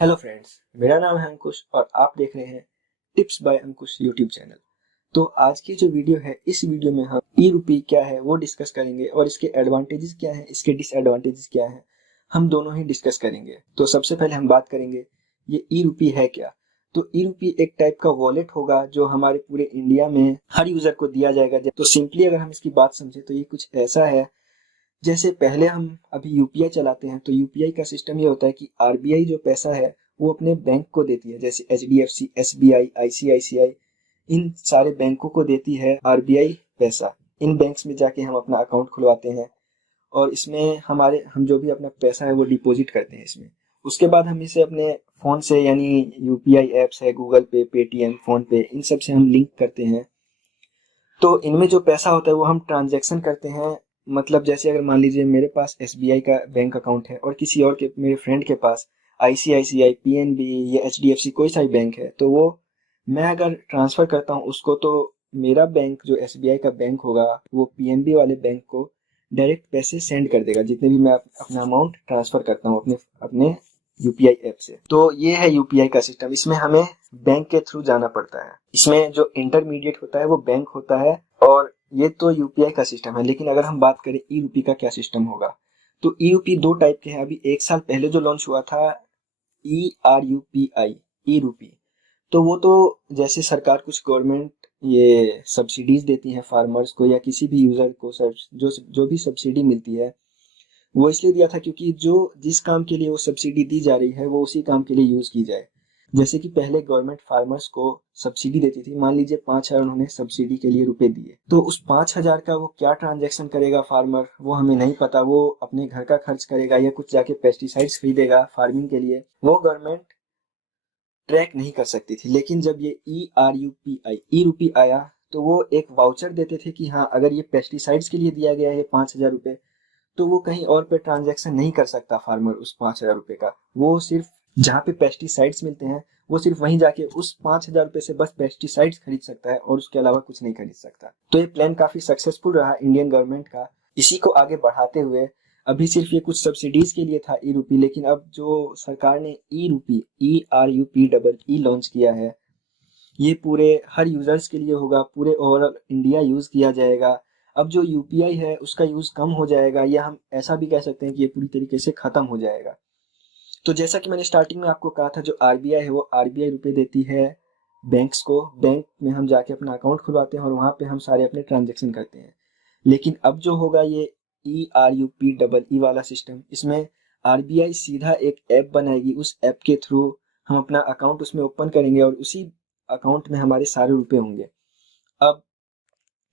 Hello friends, मेरा नाम है अंकुश और आप देख रहे हैं tips by Ankush YouTube channel. तो आज की जो वीडियो है, इस वीडियो में हम ई रूपी क्या है वो डिस्कस करेंगे और इसके एडवांटेजेस क्या हैं, इसके डिसएडवांटेजेस क्या हैं, हम दोनों ही डिस्कस करेंगे। तो सबसे पहले हम बात करेंगे ये ई रूपी है क्या। तो ई रूपी एक टाइप का वॉलेट होगा जो हमारे पूरे इंडिया में हर यूजर को दिया जाएगा। तो सिंपली अगर हम इसकी बात समझे तो ये कुछ ऐसा है जैसे पहले हम अभी यूपीआई चलाते हैं। तो यूपीआई का सिस्टम ये होता है कि आरबीआई जो पैसा है वो अपने बैंक को देती है, जैसे एचडीएफसी, एसबीआई, आईसीआईसीआई, इन सारे बैंकों को देती है आरबीआई पैसा। इन बैंक्स में जाके हम अपना अकाउंट खुलवाते हैं और इसमें हम जो भी अपना पैसा है वो डिपॉजिट करते हैं इसमें। उसके बाद हम इसे अपने फोन से, यानी यूपीआई एप्स है, गूगल पे, पेटीएम, फोन पे, इन सब से हम लिंक करते हैं। तो इनमें जो पैसा होता है वो हम ट्रांजैक्शन करते हैं। मतलब जैसे अगर मान लीजिए मेरे पास एसबीआई का बैंक अकाउंट है और किसी और के, मेरे फ्रेंड के पास आईसीआईसीआई, पीएनबी या एचडीएफसी कोई सा भी बैंक है, तो वो मैं अगर ट्रांसफर करता हूँ उसको, तो मेरा बैंक जो एसबीआई का बैंक होगा वो पीएनबी वाले बैंक को डायरेक्ट पैसे सेंड कर देगा, जितने भी मैं अपना अमाउंट ट्रांसफर करता हूँ अपने अपने यूपीआई ऐप से। तो ये है यूपीआई का सिस्टम। इसमें हमें बैंक के थ्रू जाना पड़ता है। इसमें जो इंटरमीडिएट होता है वो बैंक होता है। और ये तो यूपीआई का सिस्टम है, लेकिन अगर हम बात करें ई रूपी का क्या सिस्टम होगा, तो ई रूपी दो टाइप के हैं। अभी एक साल पहले जो लॉन्च हुआ था E R U P I, e rupee, तो वो तो जैसे सरकार कुछ गवर्नमेंट ये सब्सिडीज देती है फार्मर्स को या किसी भी यूजर को, जो जो भी सब्सिडी मिलती है वो इसलिए दिया था क्योंकि जो जिस काम के लिए वो सब्सिडी दी जा रही है वो उसी काम के लिए यूज की जाए। जैसे कि पहले गवर्नमेंट फार्मर्स को सब्सिडी देती थी, मान लीजिए 5,000 उन्होंने सब्सिडी के लिए रुपए दिए, तो उस 5,000 का वो क्या ट्रांजेक्शन करेगा फार्मर, वो हमें नहीं पता। वो अपने घर का खर्च करेगा या कुछ जाके पेस्टिसाइड्स खरीदेगा फार्मिंग के लिए, वो गवर्नमेंट ट्रैक नहीं कर सकती थी। लेकिन जब ये E R U P I, e rupee आया, तो वो एक वाउचर देते थे कि हाँ, अगर ये पेस्टिसाइड्स के लिए दिया गया है 5,000 रुपए, तो वो कहीं और पे ट्रांजैक्शन नहीं कर सकता फार्मर उस 5,000 रुपए का। वो सिर्फ जहाँ पे पेस्टिसाइड्स मिलते हैं वो सिर्फ वहीं जाके उस 5,000 रुपए से बस पेस्टिसाइड्स खरीद सकता है और उसके अलावा कुछ नहीं खरीद सकता। तो ये प्लान काफी सक्सेसफुल रहा इंडियन गवर्नमेंट का। इसी को आगे बढ़ाते हुए अभी सिर्फ ये कुछ सब्सिडीज के लिए था ई रूपी, लेकिन अब जो सरकार ने ई रूपी, ई R U P double E launch किया है, ये पूरे हर यूजर्स के लिए होगा, पूरे ओवरऑल इंडिया यूज किया जाएगा। अब जो यूपीआई है उसका यूज कम हो जाएगा, या हम ऐसा भी कह सकते हैं कि ये पूरी तरीके से खत्म हो जाएगा। तो जैसा कि मैंने स्टार्टिंग में आपको कहा था, जो आरबीआई है वो आरबीआई रुपए देती है बैंक्स को। बैंक में हम जाके अपना अकाउंट खुलवाते हैं और वहां पे हम सारे अपने ट्रांजेक्शन करते हैं। लेकिन अब जो होगा ये E R U P double E वाला सिस्टम, इसमें आरबीआई सीधा एक ऐप बनाएगी, उस ऐप के थ्रू हम अपना अकाउंट उसमें ओपन करेंगे और उसी अकाउंट में हमारे सारे रुपए होंगे। अब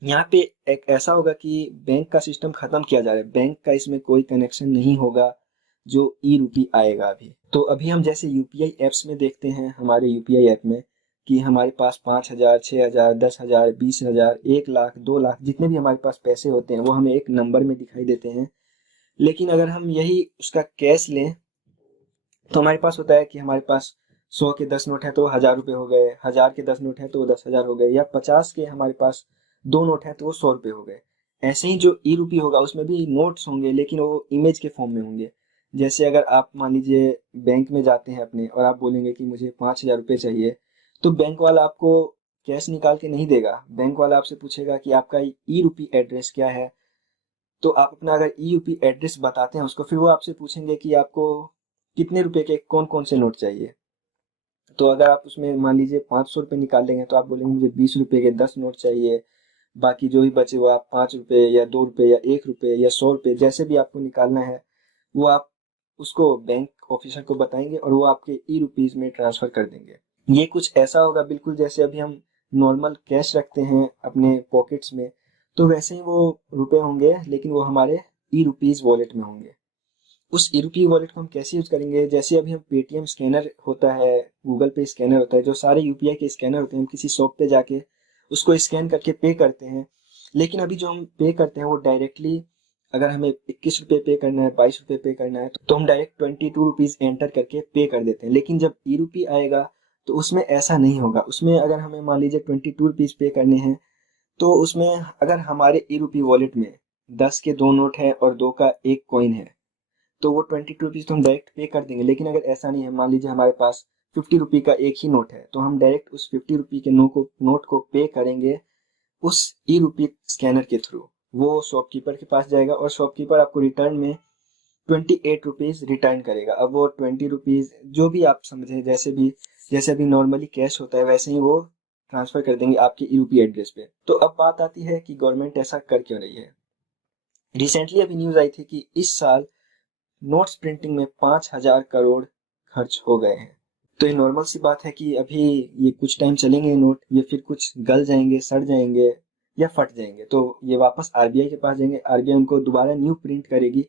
यहाँ पे एक ऐसा होगा कि बैंक का सिस्टम खत्म किया जा रहा है, बैंक का इसमें कोई कनेक्शन नहीं होगा जो ई रूपी आएगा अभी। तो अभी हम जैसे यूपीआई एप्स में देखते हैं, हमारे यूपीआई ऐप में, कि हमारे पास 5,000, 6,000, 10,000, 20,000, 1 लाख, 2 लाख, जितने भी हमारे पास पैसे होते हैं वो हमें एक नंबर में दिखाई देते हैं। लेकिन अगर हम यही उसका कैश लें तो हमारे पास होता है कि हमारे पास 100 के 10 नोट है तो 1,000 रुपए हो गए, 1,000 के 10 नोट है तो 10,000 हो गए, या 50 के हमारे पास 2 नोट है तो वो 100 रुपए हो गए। ऐसे ही जो ई रूपी होगा उसमें भी नोट्स होंगे, लेकिन वो इमेज के फॉर्म में होंगे। जैसे अगर आप मान लीजिए बैंक में जाते हैं अपने और आप बोलेंगे कि मुझे 5,000 रुपये चाहिए, तो बैंक वाला आपको कैश निकाल के नहीं देगा। बैंक वाला आपसे पूछेगा कि आपका ई रूपी एड्रेस क्या है। तो आप अपना अगर ई यूपी एड्रेस बताते हैं उसको, फिर वो आपसे पूछेंगे कि आपको कितने रुपए के कौन कौन से नोट चाहिए। तो अगर आप उसमें मान लीजिए 500 रुपये निकाल लेंगे तो आप बोलेंगे मुझे 20 रुपए के 10 नोट चाहिए। बाकी जो भी बचे वो आप 5 रुपए या 2 रुपए या 1 रुपए या 100 रुपए, जैसे भी आपको निकालना है वो आप उसको बैंक ऑफिसर को बताएंगे और वो आपके ई रूपीज में ट्रांसफर कर देंगे। ये कुछ ऐसा होगा बिल्कुल जैसे अभी हम नॉर्मल कैश रखते हैं अपने पॉकेट्स में, तो वैसे ही वो रुपए होंगे, लेकिन वो हमारे ई रूपीज वॉलेट में होंगे। उस ई रूपी वॉलेट को हम कैसे यूज करेंगे, जैसे अभी हम पेटीएम स्कैनर होता है, गूगल पे स्कैनर होता है, जो सारे यूपीआई के स्कैनर होते हैं, हम किसी शॉप पे जाके उसको स्कैन करके पे करते हैं। लेकिन अभी जो हम पे करते हैं वो डायरेक्टली, अगर हमें 21 रुपये पे करना है, 22 रुपये पे करना है, तो हम डायरेक्ट 22 रुपीज एंटर करके पे कर देते हैं। लेकिन जब ई रूपी आएगा तो उसमें ऐसा नहीं होगा। उसमें अगर हमें मान लीजिए 22 रुपीज पे करने हैं, तो उसमें अगर हमारे ई रूपी वॉलेट में 10 के 2 नोट है और 2 का 1 कॉइन है, तो वो 22 रुपीज़ तो हम डायरेक्ट पे कर देंगे। लेकिन अगर ऐसा नहीं है, मान लीजिए हमारे पास 50 रुपये का एक ही नोट है, तो हम डायरेक्ट उस 50 रुपये के नोट को पे करेंगे उस ई रुपी स्कैनर के थ्रू। वो शॉपकीपर के पास जाएगा और शॉपकीपर आपको रिटर्न में 28 रुपीज़ रिटर्न करेगा। अब वो 20 रुपीज़ जो भी आप समझे, जैसे अभी नॉर्मली कैश होता है वैसे ही वो ट्रांसफर कर देंगे आपके ई रुपी एड्रेस पे। तो अब बात आती है कि गवर्नमेंट ऐसा कर क्यों रही है। रिसेंटली अभी न्यूज आई थी कि इस साल नोट्स प्रिंटिंग में 5,000 करोड़ खर्च हो गए हैं। तो ये नॉर्मल सी बात है कि अभी ये कुछ टाइम चलेंगे नोट, ये फिर कुछ गल जाएंगे, सड़ जाएंगे या फट जाएंगे, तो ये वापस आरबीआई के पास जाएंगे, आरबीआई उनको दोबारा न्यू प्रिंट करेगी।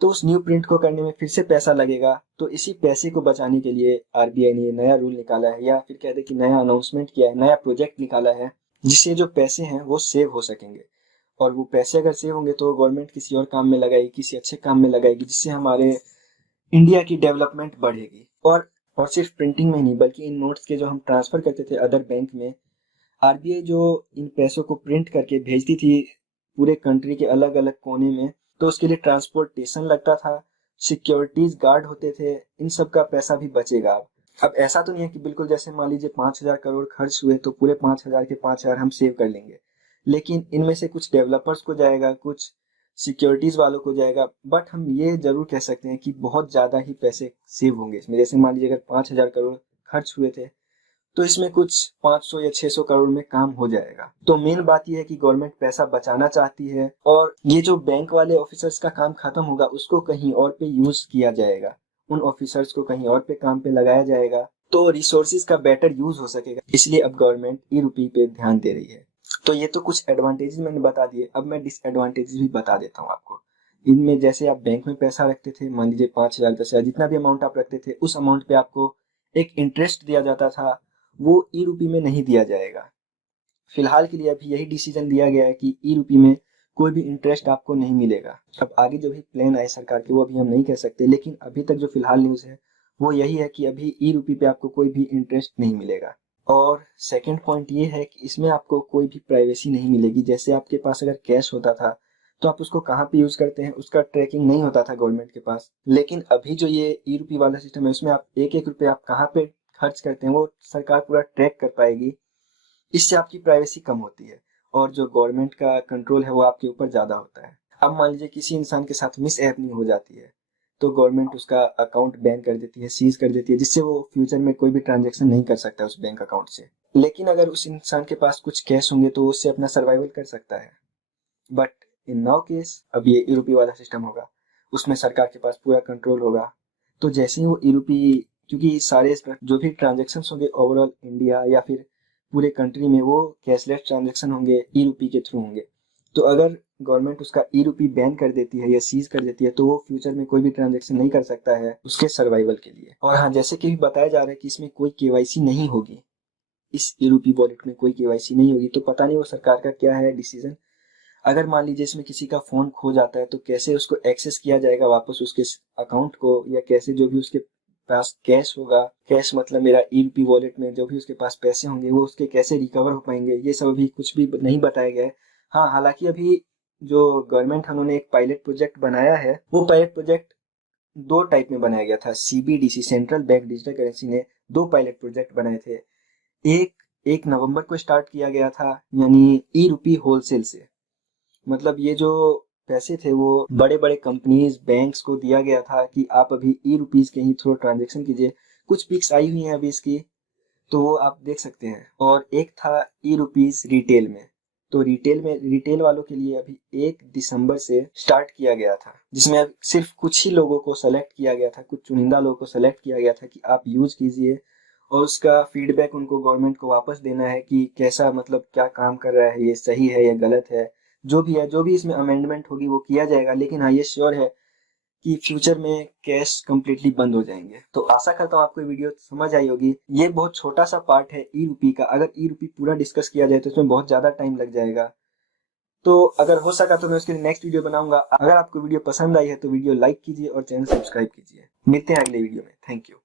तो उस न्यू प्रिंट को करने में फिर से पैसा लगेगा। तो इसी पैसे को बचाने के लिए आरबीआई ने नया रूल निकाला है, या फिर कह दे कि नया अनाउंसमेंट किया है, नया प्रोजेक्ट निकाला है, जिससे जो पैसे हैं वो सेव हो सकेंगे। और वो पैसे अगर सेव होंगे तो गवर्नमेंट किसी और काम में लगाएगी, किसी अच्छे काम में लगाएगी, जिससे हमारे इंडिया की डेवलपमेंट बढ़ेगी। और सिर्फ प्रिंटिंग में नहीं, बल्कि इन नोट्स के जो हम ट्रांसफर करते थे अदर बैंक में, आरबीआई जो इन पैसों को प्रिंट करके भेजती थी पूरे कंट्री के अलग अलग कोने में, तो उसके लिए ट्रांसपोर्टेशन लगता था, सिक्योरिटीज गार्ड होते थे, इन सब का पैसा भी बचेगा। अब ऐसा तो नहीं है कि बिल्कुल जैसे मान लीजिए 5,000 करोड़ खर्च हुए तो पूरे 5,000 के 5,000 हम सेव कर लेंगे, लेकिन इनमें से कुछ डेवलपर्स को जाएगा, कुछ सिक्योरिटीज वालों को जाएगा। बट हम ये जरूर कह सकते हैं कि बहुत ज्यादा ही पैसे सेव होंगे इसमें। जैसे मान लीजिए अगर 5,000 करोड़ खर्च हुए थे, तो इसमें कुछ 500 या 600 करोड़ में काम हो जाएगा। तो मेन बात यह है कि गवर्नमेंट पैसा बचाना चाहती है, और ये जो बैंक वाले ऑफिसर्स का काम खत्म होगा उसको कहीं और पे यूज किया जाएगा, उन ऑफिसर्स को कहीं और पे काम पे लगाया जाएगा, तो रिसोर्सेज का बेटर यूज हो सकेगा। इसलिए अब गवर्नमेंट ई रुपी पे ध्यान दे रही है। तो ये तो कुछ एडवांटेजेस मैंने बता दिए, अब मैं डिसएडवांटेजेस भी बता देता हूँ आपको। इनमें जैसे आप बैंक में पैसा रखते थे, मान लीजिए 5,000, 10,000, जितना भी अमाउंट आप रखते थे, उस अमाउंट पे आपको एक इंटरेस्ट दिया जाता था, वो ई रुपी में नहीं दिया जाएगा। फिलहाल के लिए अभी यही डिसीजन दिया गया है कि ई रुपी में कोई भी इंटरेस्ट आपको नहीं मिलेगा। अब आगे जो भी प्लान आए सरकार के वो अभी हम नहीं कह सकते, लेकिन अभी तक जो फिलहाल न्यूज है वो यही है कि अभी ई रुपी पे आपको कोई भी इंटरेस्ट नहीं मिलेगा। और सेकंड पॉइंट ये है कि इसमें आपको कोई भी प्राइवेसी नहीं मिलेगी। जैसे आपके पास अगर कैश होता था तो आप उसको कहाँ पे यूज करते हैं उसका ट्रैकिंग नहीं होता था गवर्नमेंट के पास, लेकिन अभी जो ये ई रुपी वाला सिस्टम है उसमें आप एक एक रुपये आप कहाँ पे खर्च करते हैं वो सरकार पूरा ट्रैक कर पाएगी। इससे आपकी प्राइवेसी कम होती है और जो गवर्नमेंट का कंट्रोल है वो आपके ऊपर ज्यादा होता है। अब मान लीजिए किसी इंसान के साथ मिस हैपनिंग हो जाती है तो गवर्नमेंट उसका अकाउंट बैन कर देती है, सीज कर देती है, जिससे वो फ्यूचर में कोई भी ट्रांजेक्शन नहीं कर सकता उस बैंक अकाउंट से। लेकिन अगर उस इंसान के पास कुछ कैश होंगे तो उससे अपना सर्वाइवल कर सकता है। बट इन नाउ केस अब ये ई रुपी वाला सिस्टम होगा, उसमें सरकार के पास पूरा कंट्रोल होगा। तो जैसे ही वो ई रुपी, क्योंकि सारे जो भी ट्रांजेक्शन होंगे ओवरऑल इंडिया या फिर पूरे कंट्री में वो कैशलेस ट्रांजेक्शन होंगे, ई रुपी के थ्रू होंगे। तो अगर गवर्नमेंट उसका ई रुपी बैन कर देती है या सीज कर देती है तो वो फ्यूचर में कोई भी ट्रांजेक्शन नहीं कर सकता है उसके सर्वाइवल के लिए। और हाँ, जैसे कि भी बताया जा रहा है कि इसमें कोई केवाईसी नहीं होगी, इस ई रुपी वॉलेट में कोई केवाईसी नहीं होगी। तो पता नहीं वो सरकार का क्या है डिसीजन। अगर मान लीजिए इसमें किसी का फोन खो जाता है तो कैसे उसको एक्सेस किया जाएगा वापस उसके अकाउंट को, या कैसे जो भी उसके पास कैश होगा, कैश मतलब मेरा ई रुपी वॉलेट में जो भी उसके पास पैसे होंगे वो उसके कैसे रिकवर हो पाएंगे, ये सब अभी कुछ भी नहीं बताया गया है। हाँ, हालांकि अभी जो गवर्नमेंट है उन्होंने एक पायलट प्रोजेक्ट बनाया है, वो पायलट प्रोजेक्ट दो टाइप में बनाया गया था। CBDC central bank digital currency ने दो पायलट प्रोजेक्ट बनाए थे। एक 1 नवंबर को स्टार्ट किया गया था, यानी ई रुपी होलसेल से, मतलब ये जो पैसे थे वो बड़े बड़े कंपनीज बैंक्स को दिया गया था कि आप अभी ई रुपीज के ही थ्रू ट्रांजेक्शन कीजिए। कुछ पिक्स आई हुई हैं अभी इसकी, तो वो आप देख सकते हैं। और एक था ई रुपीज रिटेल में, तो रिटेल वालों के लिए अभी 1 दिसंबर से स्टार्ट किया गया था, जिसमें अब सिर्फ कुछ ही लोगों को सेलेक्ट किया गया था, कुछ चुनिंदा लोगों को सेलेक्ट किया गया था कि आप यूज कीजिए और उसका फीडबैक उनको गवर्नमेंट को वापस देना है कि कैसा, मतलब क्या काम कर रहा है, ये सही है या गलत है। जो भी है, जो भी इसमें अमेंडमेंट होगी वो किया जाएगा। लेकिन हाँ, ये श्योर है कि फ्यूचर में कैश कंप्लीटली बंद हो जाएंगे। तो आशा करता हूँ आपको वीडियो समझ आई होगी। ये बहुत छोटा सा पार्ट है ई रुपी का, अगर ई रुपी पूरा डिस्कस किया जाए तो इसमें बहुत ज्यादा टाइम लग जाएगा। तो अगर हो सका तो मैं उसके लिए नेक्स्ट वीडियो बनाऊंगा। अगर आपको वीडियो पसंद आई है तो वीडियो लाइक कीजिए और चैनल सब्सक्राइब कीजिए। मिलते हैं अगले वीडियो में। Thank you.